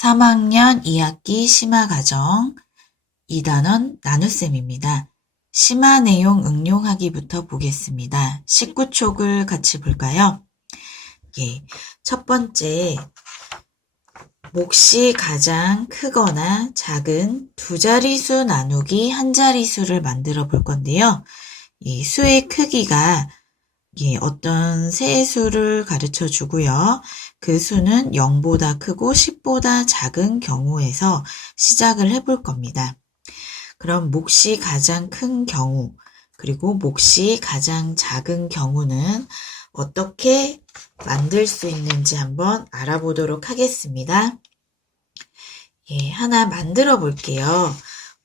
3학년 2학기 심화과정 2단원 나눗셈입니다. 심화 내용 응용하기부터 보겠습니다. 19촉을 같이 볼까요? 예, 첫 번째, 몫이 가장 크거나 작은 두 자릿수 나누기 한 자릿수를 만들어 볼 건데요. 수의 크기가 어떤 세 수를 가르쳐 주고요. 그 수는 0보다 크고 10보다 작은 경우에서 시작을 해볼 겁니다. 그럼 몫이 가장 큰 경우, 그리고 몫이 가장 작은 경우는 어떻게 만들 수 있는지 한번 알아보도록 하겠습니다. 하나 만들어 볼게요.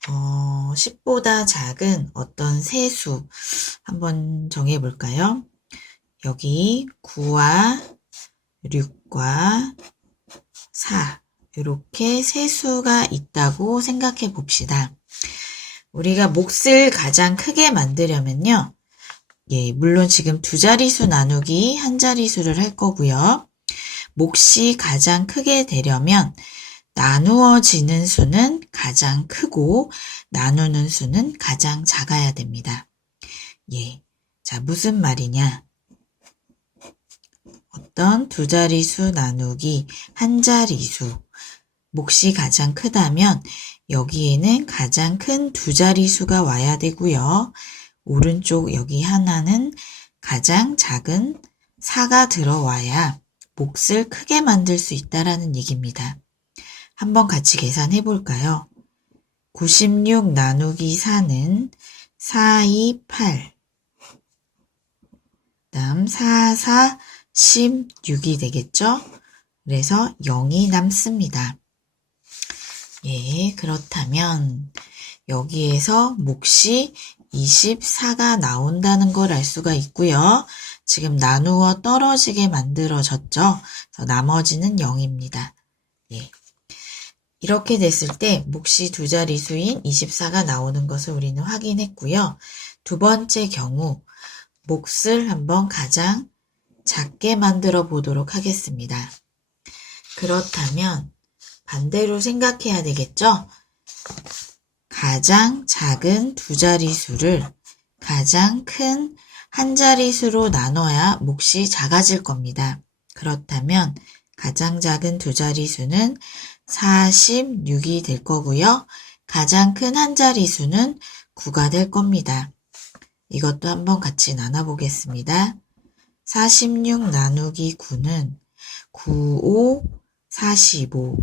10보다 작은 어떤 세 수 한번 정해 볼까요? 여기 9와 6과 4 이렇게 세 수가 있다고 생각해 봅시다. 우리가 몫을 가장 크게 만들려면요. 물론 지금 두 자릿수 나누기 한 자릿수를 할 거고요. 몫이 가장 크게 되려면 나누어지는 수는 가장 크고 나누는 수는 가장 작아야 됩니다. 자, 무슨 말이냐? 어떤 두 자릿수 나누기 한 자릿수 몫이 가장 크다면 여기에는 가장 큰 두 자릿수가 와야 되고요. 오른쪽 여기 하나는 가장 작은 4가 들어와야 몫을 크게 만들 수 있다라는 얘기입니다. 한번 같이 계산해 볼까요? 96 나누기 4는 4, 2, 8 다음 4, 4, 16이 되겠죠? 그래서 0이 남습니다. 그렇다면 여기에서 몫이 24가 나온다는 걸 알 수가 있고요. 지금 나누어 떨어지게 만들어졌죠? 그래서 나머지는 0입니다. 이렇게 됐을 때 몫이 두 자릿수인 24가 나오는 것을 우리는 확인했고요. 두 번째 경우 몫을 한번 가장 작게 만들어 보도록 하겠습니다. 그렇다면 반대로 생각해야 되겠죠? 가장 작은 두 자릿수를 가장 큰 한 자릿수로 나눠야 몫이 작아질 겁니다. 그렇다면 가장 작은 두 자릿수는 46이 될 거고요. 가장 큰 한 자릿수는 9가 될 겁니다. 이것도 한번 같이 나눠보겠습니다. 46 나누기 9는 9, 5, 45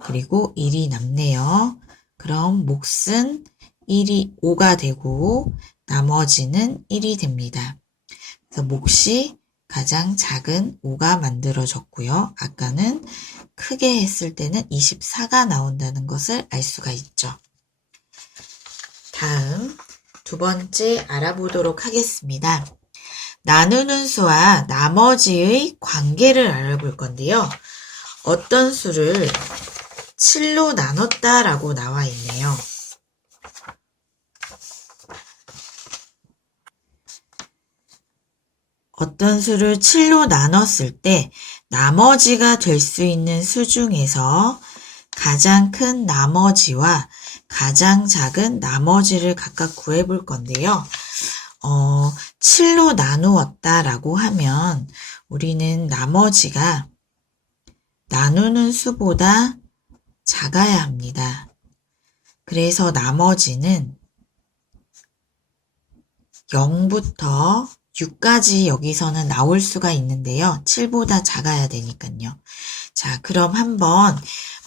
그리고 1이 남네요. 그럼 몫은 1이 5가 되고 나머지는 1이 됩니다. 그래서 몫이 가장 작은 5가 만들어졌고요. 아까는 크게 했을 때는 24가 나온다는 것을 알 수가 있죠. 다음 두 번째 알아보도록 하겠습니다. 나누는 수와 나머지의 관계를 알아볼 건데요. 어떤 수를 7로 나눴다라고 나와 있네요. 어떤 수를 7로 나눴을 때 나머지가 될 수 있는 수 중에서 가장 큰 나머지와 가장 작은 나머지를 각각 구해볼 건데요. 7로 나누었다라고 하면 우리는 나머지가 나누는 수보다 작아야 합니다. 그래서 나머지는 0부터 6까지 여기서는 나올 수가 있는데요. 7보다 작아야 되니까요. 자, 그럼 한번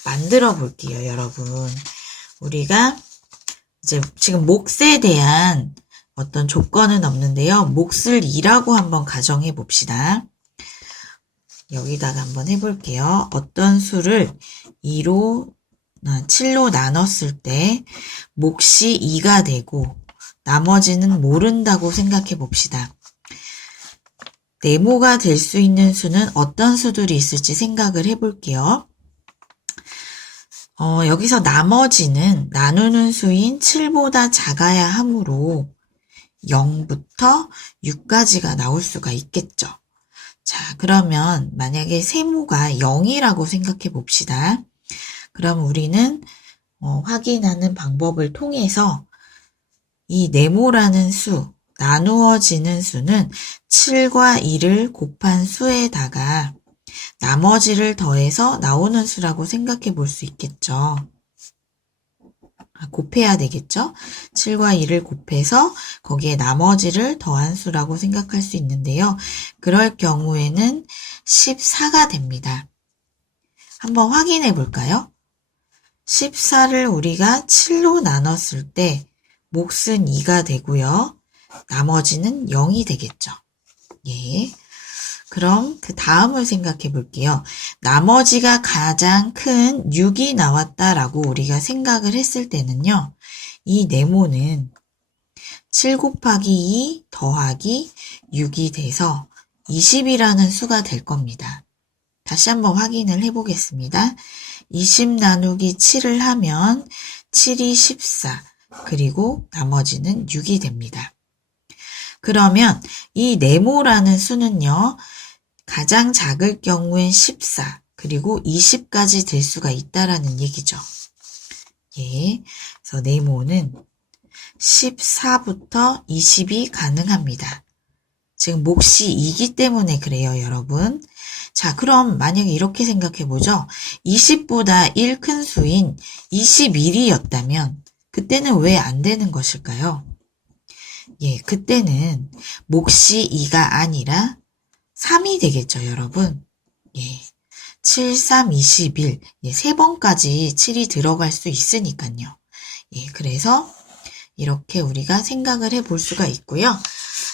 만들어 볼게요, 여러분. 우리가 이제 지금 몫에 대한 어떤 조건은 없는데요. 몫을 2라고 한번 가정해 봅시다. 여기다가 한번 해볼게요. 어떤 수를 7로 나눴을 때 몫이 2가 되고 나머지는 모른다고 생각해 봅시다. 네모가 될 수 있는 수는 어떤 수들이 있을지 생각을 해볼게요. 여기서 나머지는 나누는 수인 7보다 작아야 하므로 0부터 6까지가 나올 수가 있겠죠. 자, 그러면 만약에 세모가 0이라고 생각해 봅시다. 그럼 우리는 확인하는 방법을 통해서 이 네모라는 수, 나누어지는 수는 7과 2를 곱한 수에다가 나머지를 더해서 나오는 수라고 생각해 볼 수 있겠죠. 곱해야 되겠죠? 7과 2를 곱해서 거기에 나머지를 더한 수라고 생각할 수 있는데요. 그럴 경우에는 14가 됩니다. 한번 확인해 볼까요? 14를 우리가 7로 나눴을 때 몫은 2가 되고요. 나머지는 0이 되겠죠. 예. 그럼 그 다음을 생각해 볼게요. 나머지가 가장 큰 6이 나왔다라고 우리가 생각을 했을 때는요. 이 네모는 7 곱하기 2 더하기 6이 돼서 20이라는 수가 될 겁니다. 다시 한번 확인을 해보겠습니다. 20 나누기 7을 하면 7이 14, 그리고 나머지는 6이 됩니다. 그러면 이 네모라는 수는요, 가장 작을 경우엔 14, 그리고 20까지 될 수가 있다라는 얘기죠. 예, 그래서 네모는 14부터 20이 가능합니다. 지금 몫이 2기 때문에 그래요, 여러분. 자, 그럼 만약에 이렇게 생각해 보죠. 20보다 1 큰 수인 21이었다면 그때는 왜 안 되는 것일까요? 예, 그때는 몫이 2가 아니라 3이 되겠죠, 여러분. 예. 7, 3, 21. 예, 3번까지 7이 들어갈 수 있으니까요. 예, 그래서 이렇게 우리가 생각을 해볼 수가 있고요.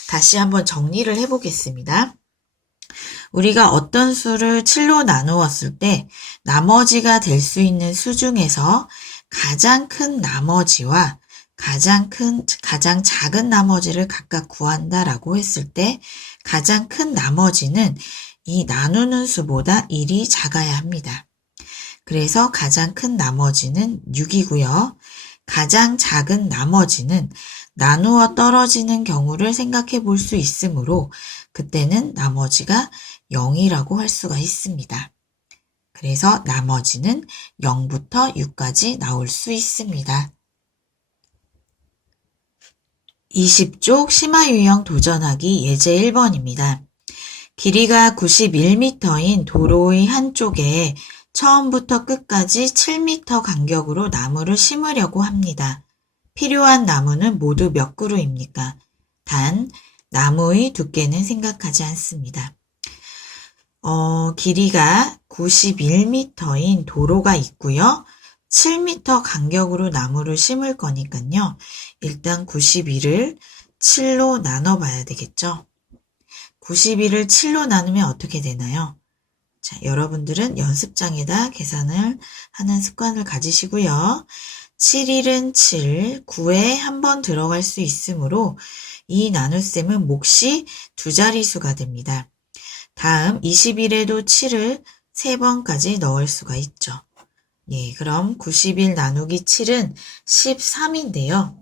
다시 한번 정리를 해보겠습니다. 우리가 어떤 수를 7로 나누었을 때 나머지가 될 수 있는 수 중에서 가장 큰 나머지와 가장 작은 나머지를 각각 구한다라고 했을 때 가장 큰 나머지는 이 나누는 수보다 1이 작아야 합니다. 그래서 가장 큰 나머지는 6이고요. 가장 작은 나머지는 나누어 떨어지는 경우를 생각해 볼 수 있으므로 그때는 나머지가 0이라고 할 수가 있습니다. 그래서 나머지는 0부터 6까지 나올 수 있습니다. 20쪽 심화 유형 도전하기 예제 1번입니다. 길이가 91m인 도로의 한쪽에 처음부터 끝까지 7m 간격으로 나무를 심으려고 합니다. 필요한 나무는 모두 몇 그루입니까? 단, 나무의 두께는 생각하지 않습니다. 길이가 91m인 도로가 있고요. 7m 간격으로 나무를 심을 거니까요. 일단 91을 7로 나눠봐야 되겠죠. 91을 7로 나누면 어떻게 되나요? 자, 여러분들은 연습장에다 계산을 하는 습관을 가지시고요. 7일은 7, 9에 한 번 들어갈 수 있으므로 이 나눗셈은 몫이 두 자릿수가 됩니다. 다음 21에도 7을 3번까지 넣을 수가 있죠. 예, 그럼 91 나누기 7은 13인데요.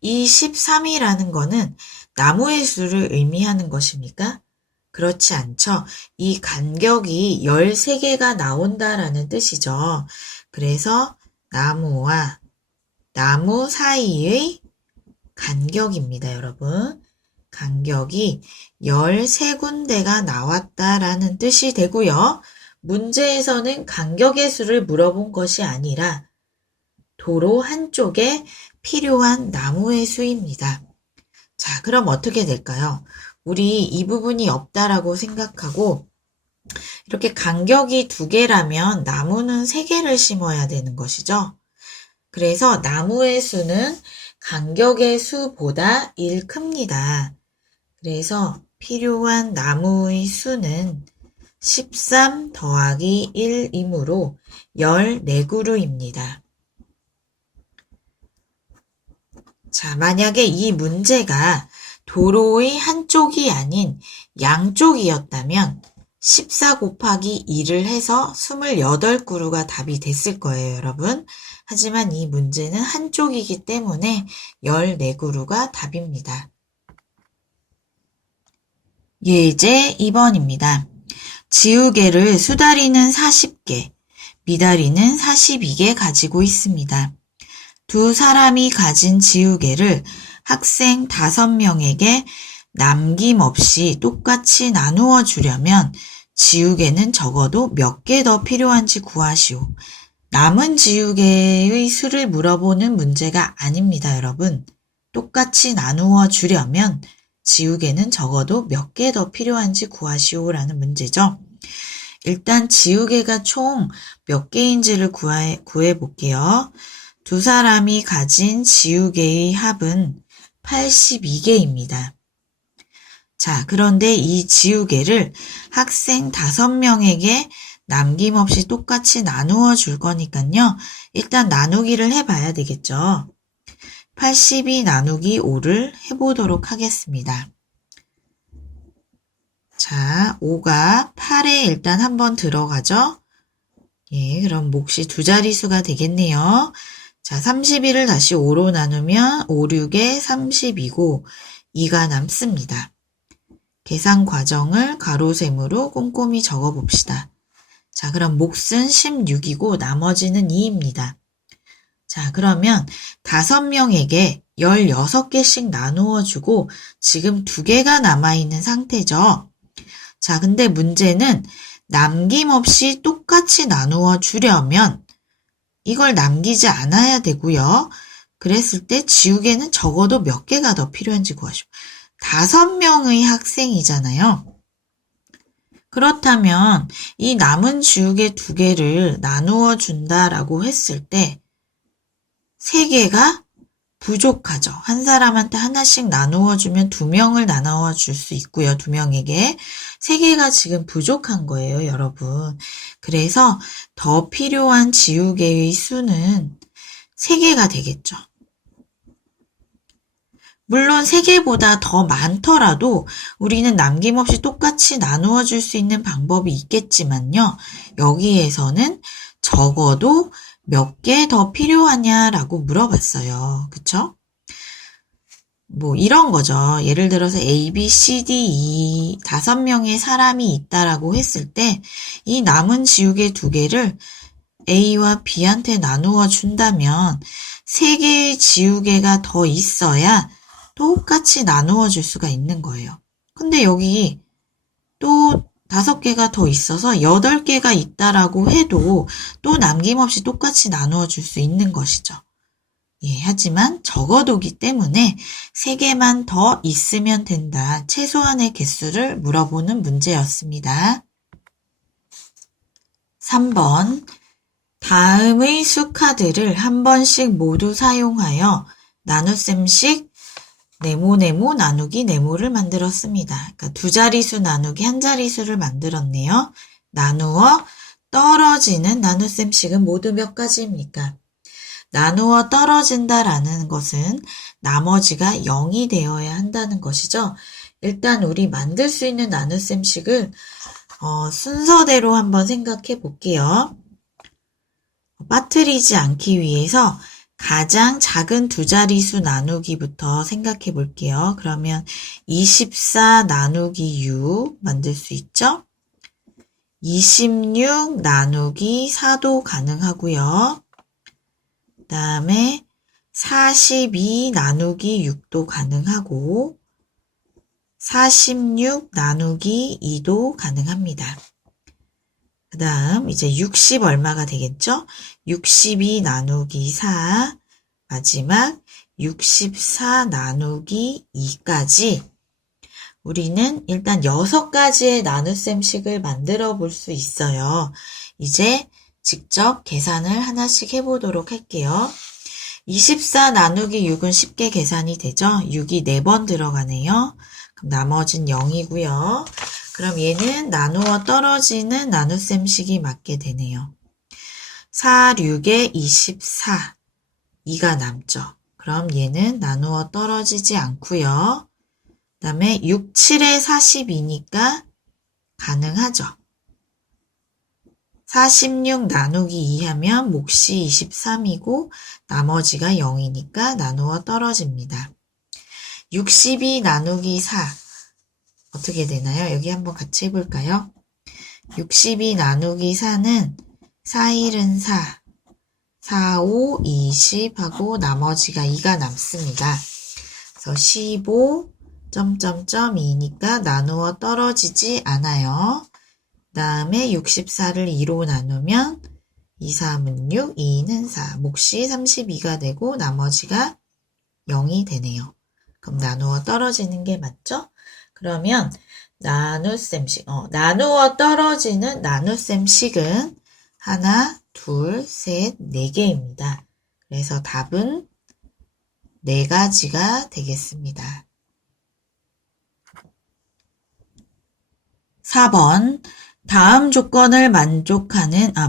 이 13이라는 거는 나무의 수를 의미하는 것입니까? 그렇지 않죠. 이 간격이 13개가 나온다라는 뜻이죠. 그래서 나무와 나무 사이의 간격입니다, 여러분. 간격이 13군데가 나왔다라는 뜻이 되고요. 문제에서는 간격의 수를 물어본 것이 아니라 도로 한쪽에 필요한 나무의 수입니다. 자, 그럼 어떻게 될까요? 우리 이 부분이 없다라고 생각하고 이렇게 간격이 2개라면 나무는 3개를 심어야 되는 것이죠. 그래서 나무의 수는 간격의 수보다 1 큽니다. 그래서 필요한 나무의 수는 13 더하기 1이므로 14그루입니다. 자, 만약에 이 문제가 도로의 한쪽이 아닌 양쪽이었다면 14 곱하기 2를 해서 28그루가 답이 됐을 거예요, 여러분. 하지만 이 문제는 한쪽이기 때문에 14그루가 답입니다. 예제 2번입니다. 지우개를 수다리는 40개, 미다리는 42개 가지고 있습니다. 두 사람이 가진 지우개를 학생 5명에게 남김없이 똑같이 나누어 주려면 지우개는 적어도 몇 개 더 필요한지 구하시오. 남은 지우개의 수를 물어보는 문제가 아닙니다, 여러분. 똑같이 나누어 주려면 지우개는 적어도 몇 개 더 필요한지 구하시오라는 문제죠. 일단 지우개가 총 몇 개인지를 구해 볼게요. 두 사람이 가진 지우개의 합은 82개입니다. 자, 그런데 이 지우개를 학생 5명에게 남김없이 똑같이 나누어 줄 거니까요. 일단 나누기를 해봐야 되겠죠. 82 나누기 5를 해보도록 하겠습니다. 자, 5가 8에 일단 한번 들어가죠. 예, 그럼 몫이 두 자릿수가 되겠네요. 자, 32를 다시 5로 나누면 5, 6에 32고 2가 남습니다. 계산 과정을 가로셈으로 꼼꼼히 적어봅시다. 자, 그럼 몫은 16이고 나머지는 2입니다. 자, 그러면 5명에게 16개씩 나누어 주고 지금 2개가 남아있는 상태죠. 자, 근데 문제는 남김없이 똑같이 나누어 주려면 이걸 남기지 않아야 되고요. 그랬을 때 지우개는 적어도 몇 개가 더 필요한지 구하시오. 5명의 학생이잖아요. 그렇다면 이 남은 지우개 2개를 나누어 준다라고 했을 때 3개가 부족하죠. 한 사람한테 하나씩 나누어 주면 2명을 나누어 줄 수 있고요. 2명에게 3개가 지금 부족한 거예요, 여러분. 그래서 더 필요한 지우개의 수는 3개가 되겠죠. 물론 3개보다 더 많더라도 우리는 남김없이 똑같이 나누어 줄 수 있는 방법이 있겠지만요. 여기에서는 적어도 몇 개 더 필요하냐라고 물어봤어요. 그쵸? 뭐 이런 거죠. 예를 들어서 A, B, C, D, E 5명의 사람이 있다라고 했을 때 이 남은 지우개 2개를 A와 B한테 나누어 준다면 3개의 지우개가 더 있어야 똑같이 나누어 줄 수가 있는 거예요. 근데 여기 또 5개가 더 있어서 8개가 있다라고 해도 또 남김없이 똑같이 나누어 줄 수 있는 것이죠. 예, 하지만 적어두기 때문에 3개만 더 있으면 된다. 최소한의 개수를 물어보는 문제였습니다. 3번. 다음의 수카드를 한 번씩 모두 사용하여 나눗셈씩 네모네모 나누기 네모를 만들었습니다. 그러니까 두 자릿수 나누기 한 자릿수를 만들었네요. 나누어 떨어지는 나눗셈씩은 모두 몇 가지입니까? 나누어 떨어진다라는 것은 나머지가 0이 되어야 한다는 것이죠. 일단 우리 만들 수 있는 나눗셈씩을 순서대로 한번 생각해 볼게요. 빠뜨리지 않기 위해서 가장 작은 두 자릿수 나누기부터 생각해 볼게요. 그러면 24 나누기 6 만들 수 있죠? 26 나누기 4도 가능하고요. 그 다음에 42 나누기 6도 가능하고 46 나누기 2도 가능합니다. 그 다음 이제 60 얼마가 되겠죠? 62 나누기 4, 마지막 64 나누기 2까지 우리는 일단 6가지의 나눗셈식을 만들어 볼 수 있어요. 이제 직접 계산을 하나씩 해보도록 할게요. 24 나누기 6은 쉽게 계산이 되죠? 6이 4번 들어가네요. 그럼 나머진 0이고요. 그럼 얘는 나누어 떨어지는 나눗셈식이 맞게 되네요. 4, 6에 24, 2가 남죠. 그럼 얘는 나누어 떨어지지 않고요. 그 다음에 6, 7에 42니까 가능하죠. 46 나누기 2 하면 몫이 23이고 나머지가 0이니까 나누어 떨어집니다. 62 나누기 4 어떻게 되나요? 여기 한번 같이 해볼까요? 62 나누기 4는 4, 1은 4, 4, 5, 20 하고 나머지가 2가 남습니다. 그래서 15, 점점점 2니까 나누어 떨어지지 않아요. 그 다음에 64를 2로 나누면 2, 3은 6, 2는 4. 몫이 32가 되고 나머지가 0이 되네요. 그럼 나누어 떨어지는 게 맞죠? 그러면 나눗셈식, 나누어 떨어지는 나눗셈식은 하나, 둘, 셋, 네 개입니다. 그래서 답은 네 가지가 되겠습니다. 4번. 다음 조건을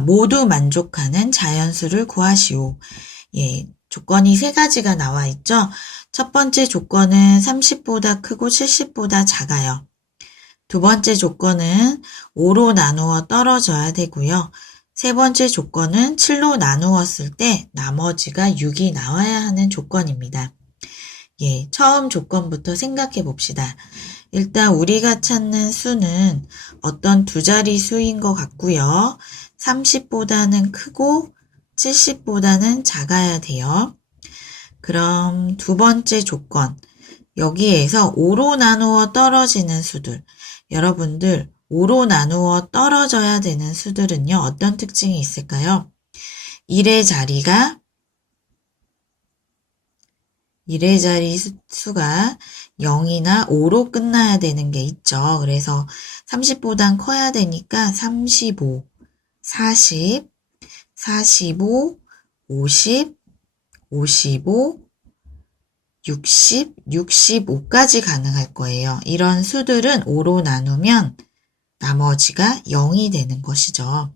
모두 만족하는 자연수를 구하시오. 예, 조건이 세 가지가 나와 있죠. 첫 번째 조건은 30보다 크고 70보다 작아요. 두 번째 조건은 5로 나누어 떨어져야 되고요. 세 번째 조건은 7로 나누었을 때 나머지가 6이 나와야 하는 조건입니다. 예, 처음 조건부터 생각해 봅시다. 일단 우리가 찾는 수는 어떤 두 자리 수인 것 같고요. 30보다는 크고 70보다는 작아야 돼요. 그럼 두 번째 조건, 여기에서 5로 나누어 떨어지는 수들, 여러분들 5로 나누어 떨어져야 되는 수들은요, 어떤 특징이 있을까요? 1의 자리 수가 0이나 5로 끝나야 되는 게 있죠. 그래서 30보단 커야 되니까 35, 40, 45, 50, 55, 60, 65까지 가능할 거예요. 이런 수들은 5로 나누면 나머지가 0이 되는 것이죠.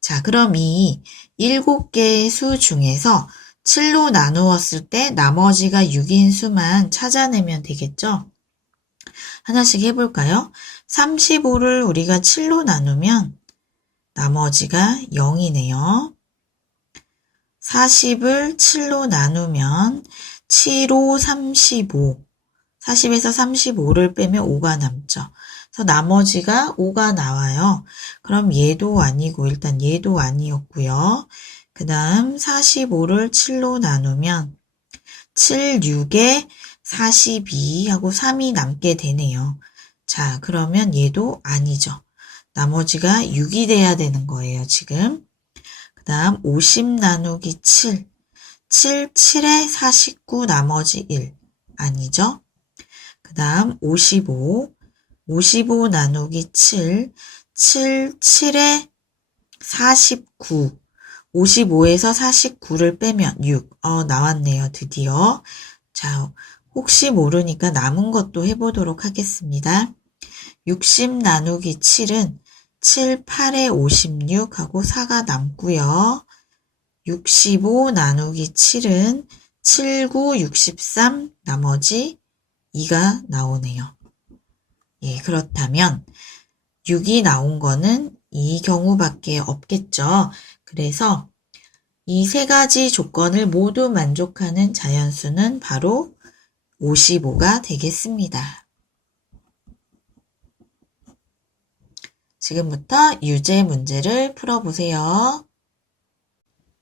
자, 그럼 이 7개의 수 중에서 7로 나누었을 때 나머지가 6인 수만 찾아내면 되겠죠? 하나씩 해볼까요? 35를 우리가 7로 나누면 나머지가 0이네요. 40을 7로 나누면 7, 5, 35. 40에서 35를 빼면 5가 남죠. 그래서 나머지가 5가 나와요. 그럼 얘도 아니고 일단 얘도 아니었고요. 그 다음 45를 7로 나누면 7, 6에 42 하고 3이 남게 되네요. 자, 그러면 얘도 아니죠. 나머지가 6이 돼야 되는 거예요, 지금. 그 다음 50 나누기 7. 7, 7에 49 나머지 1. 아니죠? 그 다음 55. 55 나누기 7. 7, 7에 49. 55에서 49를 빼면 6. 나왔네요, 드디어. 자, 혹시 모르니까 남은 것도 해보도록 하겠습니다. 60 나누기 7은 7, 8에 56 하고 4가 남고요. 65 나누기 7은 7, 9, 63 나머지 2가 나오네요. 예, 그렇다면 6이 나온 거는 이 경우밖에 없겠죠. 그래서 이 세 가지 조건을 모두 만족하는 자연수는 바로 55가 되겠습니다. 지금부터 유제 문제를 풀어보세요.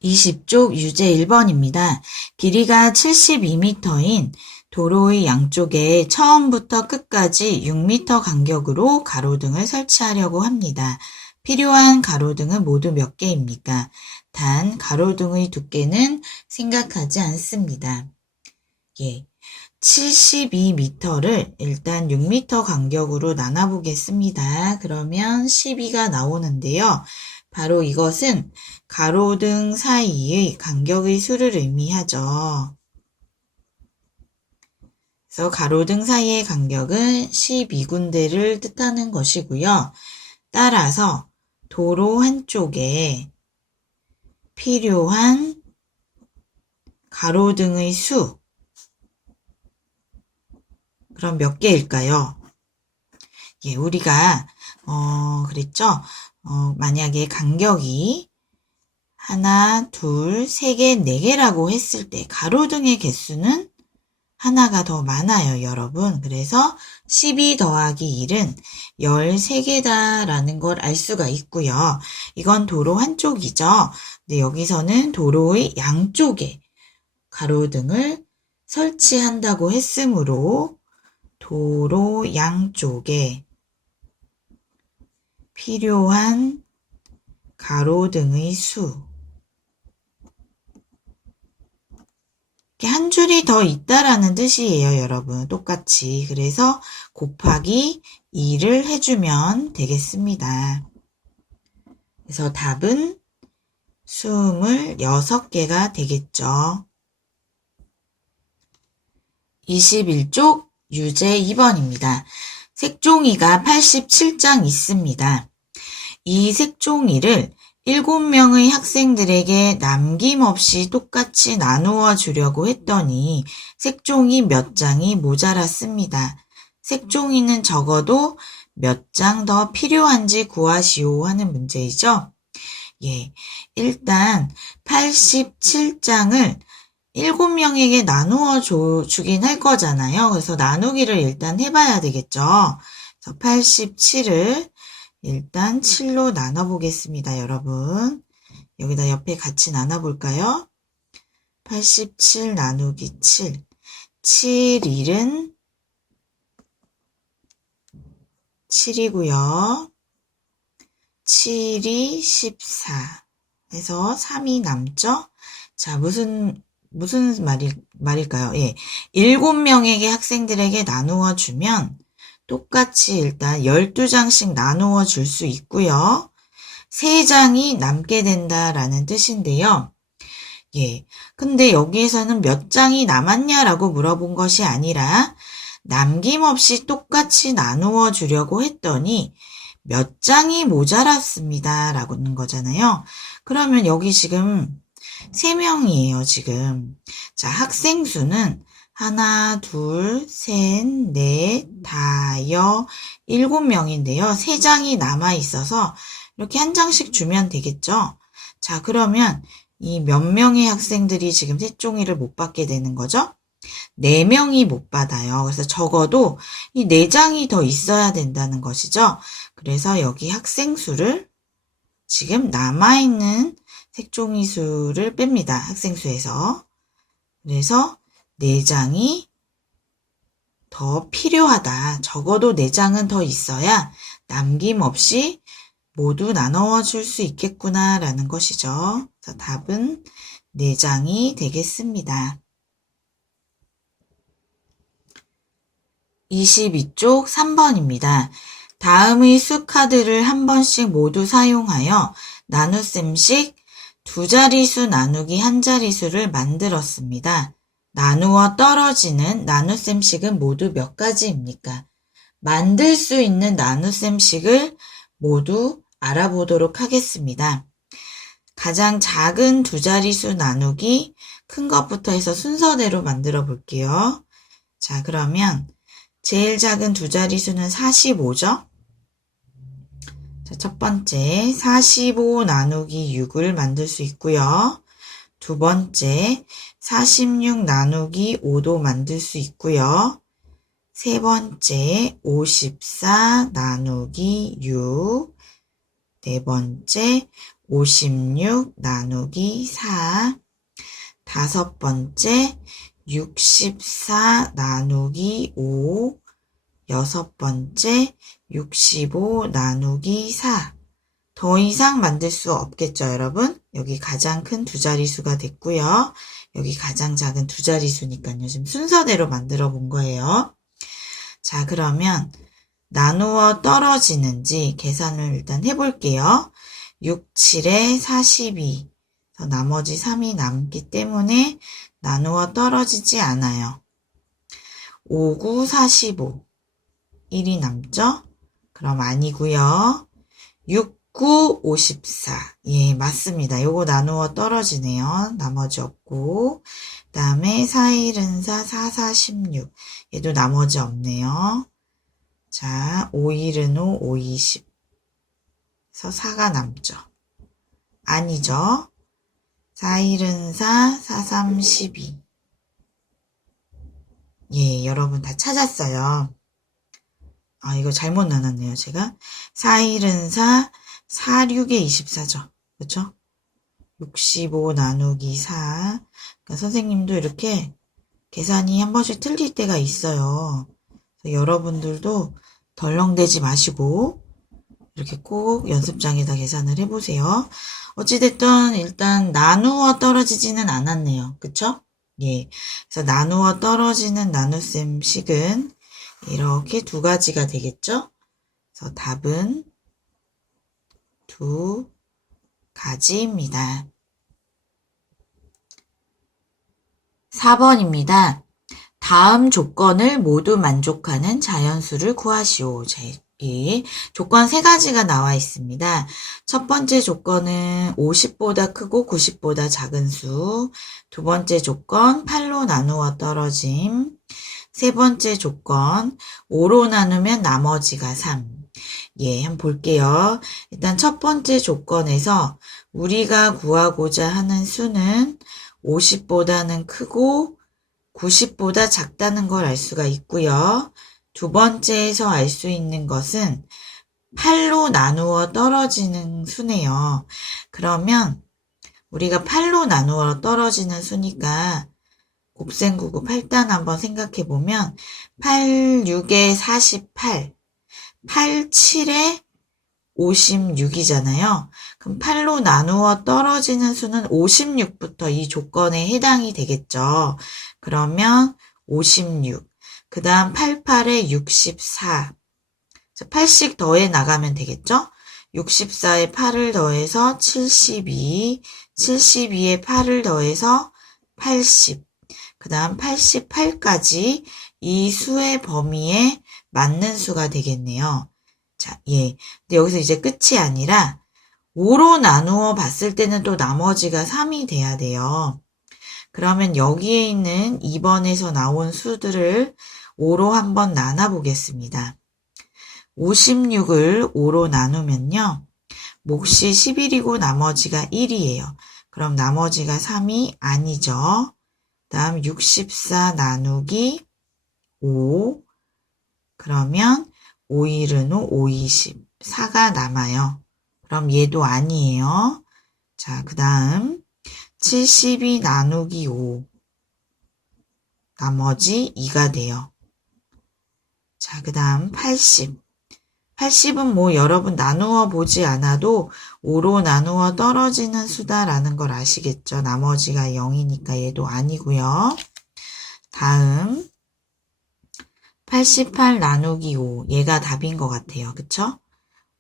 20쪽 유제 1번입니다. 길이가 72m인 도로의 양쪽에 처음부터 끝까지 6m 간격으로 가로등을 설치하려고 합니다. 필요한 가로등은 모두 몇 개입니까? 단 가로등의 두께는 생각하지 않습니다. 예, 72m를 일단 6m 간격으로 나눠보겠습니다. 그러면 12가 나오는데요. 바로 이것은 가로등 사이의 간격의 수를 의미하죠. 그래서 가로등 사이의 간격은 12군데를 뜻하는 것이고요. 따라서 도로 한쪽에 필요한 가로등의 수, 그럼 몇 개일까요? 예, 우리가 그랬죠? 만약에 간격이 하나, 둘, 세 개, 네 개라고 했을 때 가로등의 개수는 하나가 더 많아요, 여러분. 그래서 12 더하기 1은 13개다라는 걸 알 수가 있고요. 이건 도로 한쪽이죠. 근데 여기서는 도로의 양쪽에 가로등을 설치한다고 했으므로 도로 양쪽에 필요한 가로등의 수. 한 줄이 더 있다라는 뜻이에요, 여러분. 똑같이. 그래서 곱하기 2를 해주면 되겠습니다. 그래서 답은 26개가 되겠죠. 21쪽 유제 2번입니다. 색종이가 87장 있습니다. 이 색종이를 7명의 학생들에게 남김없이 똑같이 나누어 주려고 했더니 색종이 몇 장이 모자랐습니다. 색종이는 적어도 몇 장 더 필요한지 구하시오 하는 문제이죠. 예, 일단 87장을 7명에게 나누어 주긴 할 거잖아요. 그래서 나누기를 일단 해봐야 되겠죠. 그래서 87을 일단 7로 나눠보겠습니다, 여러분. 여기다 옆에 같이 나눠볼까요? 87 나누기 7. 7일은 7이고요. 7이 14. 해서 3이 남죠? 자, 무슨 말일까요? 예. 7명에게 학생들에게 나누어 주면 똑같이 일단 12장씩 나누어 줄 수 있고요. 3장이 남게 된다라는 뜻인데요. 예. 근데 여기에서는 몇 장이 남았냐라고 물어본 것이 아니라 남김없이 똑같이 나누어 주려고 했더니 몇 장이 모자랐습니다. 라고는 거잖아요. 그러면 여기 지금 3명이에요, 지금. 자, 학생 수는 하나, 둘, 셋, 넷, 다여, 7명인데요. 3장이 남아있어서 이렇게 한 장씩 주면 되겠죠? 자, 그러면 이 몇 명의 학생들이 지금 색종이를 못 받게 되는 거죠? 4명이 못 받아요. 그래서 적어도 이 4장이 더 있어야 된다는 것이죠. 그래서 여기 학생 수를 지금 남아있는 색종이 수를 뺍니다. 학생 수에서. 그래서 4장이 더 필요하다. 적어도 4장은 더 있어야 남김없이 모두 나눠 줄 수 있겠구나 라는 것이죠. 그래서 답은 4장이 되겠습니다. 22쪽 3번입니다. 다음의 수 카드를 한 번씩 모두 사용하여 나눗셈씩 2자리수 나누기 1자리수를 만들었습니다. 나누어 떨어지는 나눗셈식은 모두 몇 가지입니까? 만들 수 있는 나눗셈식을 모두 알아보도록 하겠습니다. 가장 작은 2자리수 나누기 큰 것부터 해서 순서대로 만들어 볼게요. 자, 그러면 제일 작은 2자리수는 45죠? 자, 첫 번째 45 나누기 6을 만들 수 있고요. 두 번째 46 나누기 5도 만들 수 있고요. 세 번째 54 나누기 6, 네 번째 56 나누기 4, 다섯 번째 64 나누기 5, 여섯 번째 65 나누기 4. 더 이상 만들 수 없겠죠, 여러분? 여기 가장 큰 2자리수가 됐고요. 여기 가장 작은 2자리수니까요. 지금 순서대로 만들어 본 거예요. 자, 그러면 나누어 떨어지는지 계산을 일단 해볼게요. 6, 7에 42. 나머지 3이 남기 때문에 나누어 떨어지지 않아요. 5, 9, 45. 1이 남죠? 그럼 아니고요. 6, 9, 54. 예, 맞습니다. 요거 나누어 떨어지네요. 나머지 없고. 그 다음에 4, 1은 4, 4, 4, 16. 얘도 나머지 없네요. 자, 5, 1은 5, 5, 20. 그래서 4가 남죠. 아니죠. 4, 1은 4, 4, 3, 12. 예, 여러분 다 찾았어요. 아, 이거 잘못 나눴네요, 제가. 4일은 4, 4, 6에 24죠. 그쵸? 65 나누기 4. 그러니까 선생님도 이렇게 계산이 한 번씩 틀릴 때가 있어요. 여러분들도 덜렁대지 마시고 이렇게 꼭 연습장에다 계산을 해보세요. 어찌됐든 일단 나누어 떨어지지는 않았네요. 그쵸? 예. 그래서 나누어 떨어지는 나눗셈 식은 이렇게 두 가지가 되겠죠? 그래서 답은 두 가지입니다. 4번입니다. 다음 조건을 모두 만족하는 자연수를 구하시오. 이 조건 세 가지가 나와 있습니다. 첫 번째 조건은 50보다 크고 90보다 작은 수. 두 번째 조건 8로 나누어 떨어짐. 세 번째 조건 5로 나누면 나머지가 3. 예, 한번 볼게요. 일단 첫 번째 조건에서 우리가 구하고자 하는 수는 50보다는 크고 90보다 작다는 걸 알 수가 있고요. 두 번째에서 알 수 있는 것은 8로 나누어 떨어지는 수네요. 그러면 우리가 8로 나누어 떨어지는 수니까 곱셈구구 8단 한번 생각해 보면 8, 6에 48, 8, 7에 56이잖아요. 그럼 8로 나누어 떨어지는 수는 56부터 이 조건에 해당이 되겠죠. 그러면 56, 그 다음 88에 64, 8씩 더해 나가면 되겠죠. 64에 8을 더해서 72, 72에 8을 더해서 80, 그 다음 88까지 이 수의 범위에 맞는 수가 되겠네요. 자, 예. 근데 여기서 이제 끝이 아니라 5로 나누어 봤을 때는 또 나머지가 3이 돼야 돼요. 그러면 여기에 있는 2번에서 나온 수들을 5로 한번 나눠 보겠습니다. 56을 5로 나누면요. 몫이 11이고 나머지가 1이에요. 그럼 나머지가 3이 아니죠. 다음 64 나누기 5. 그러면 5일은 5, 5, 20. 4가 남아요. 그럼 얘도 아니에요. 자, 그 다음 72 나누기 5. 나머지 2가 돼요. 자, 그 다음 80. 80은 뭐 여러분 나누어 보지 않아도 5로 나누어 떨어지는 수다라는 걸 아시겠죠? 나머지가 0이니까 얘도 아니고요. 다음 88 나누기 5. 얘가 답인 것 같아요. 그쵸?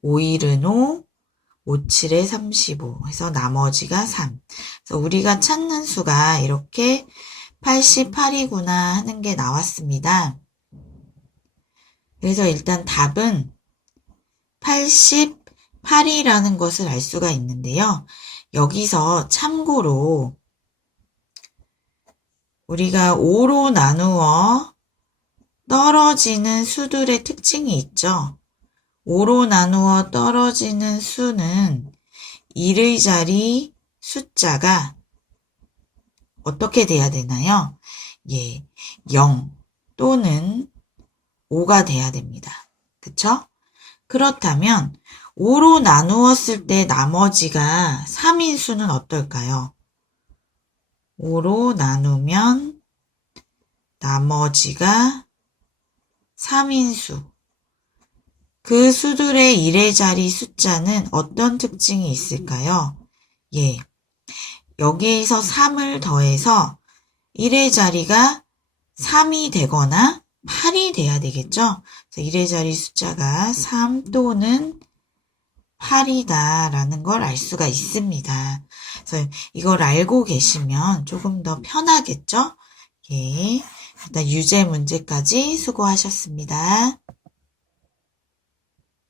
5일은 5, 57에 35 해서 나머지가 3. 그래서 우리가 찾는 수가 이렇게 88이구나 하는 게 나왔습니다. 그래서 일단 답은 88이라는 것을 알 수가 있는데요. 여기서 참고로 우리가 5로 나누어 떨어지는 수들의 특징이 있죠. 5로 나누어 떨어지는 수는 1의 자리 숫자가 어떻게 돼야 되나요? 예, 0 또는 5가 돼야 됩니다. 그쵸? 그렇다면 5로 나누었을 때 나머지가 3인 수는 어떨까요? 5로 나누면 나머지가 3인 수. 그 수들의 1의 자리 숫자는 어떤 특징이 있을까요? 예, 여기에서 3을 더해서 1의 자리가 3이 되거나 8이 돼야 되겠죠? 그래서 1의 자리 숫자가 3 또는 8이다 라는 걸 알 수가 있습니다. 그래서 이걸 알고 계시면 조금 더 편하겠죠? 예, 일단 유제 문제까지 수고하셨습니다.